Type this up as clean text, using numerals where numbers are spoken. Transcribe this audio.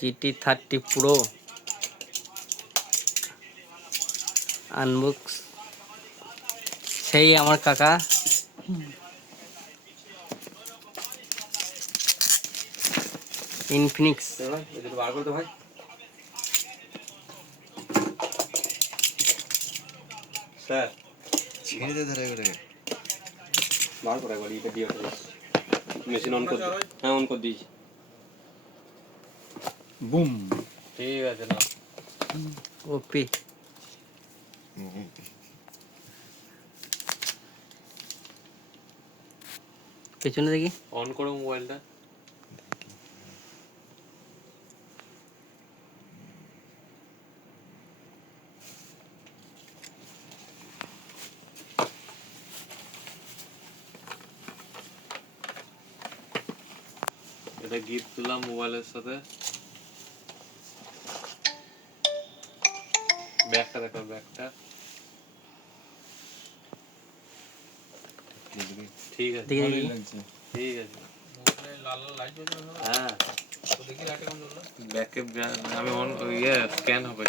GT30 Pro unbox, সেই আমার কাকা। ইনফিনিক্স বার করতে ভাই, স্যার ছেড়ে দে ধরে করে বার করে একবার এটা দিয়ে মেশিন অন করে, হ্যাঁ অন করে দিয়েছি। বুম। ঠিক আছে না, ওপি। পেছনে দেখি, অন করো মোবাইলটা। এটা গিফট দিলাম মোবাইলের সাথে। ব্যাগটা দেখো, ব্যাগটা ঠিক আছে, দেখি ভালোই দেখি। লাগছে। ঠিক আছে। লাল লাল লাইট জ্বলছে না? হ্যাঁ তো দেখি লাইটটা কেমন জ্বললো। ব্যাকে আমি অন স্ক্যান হবে।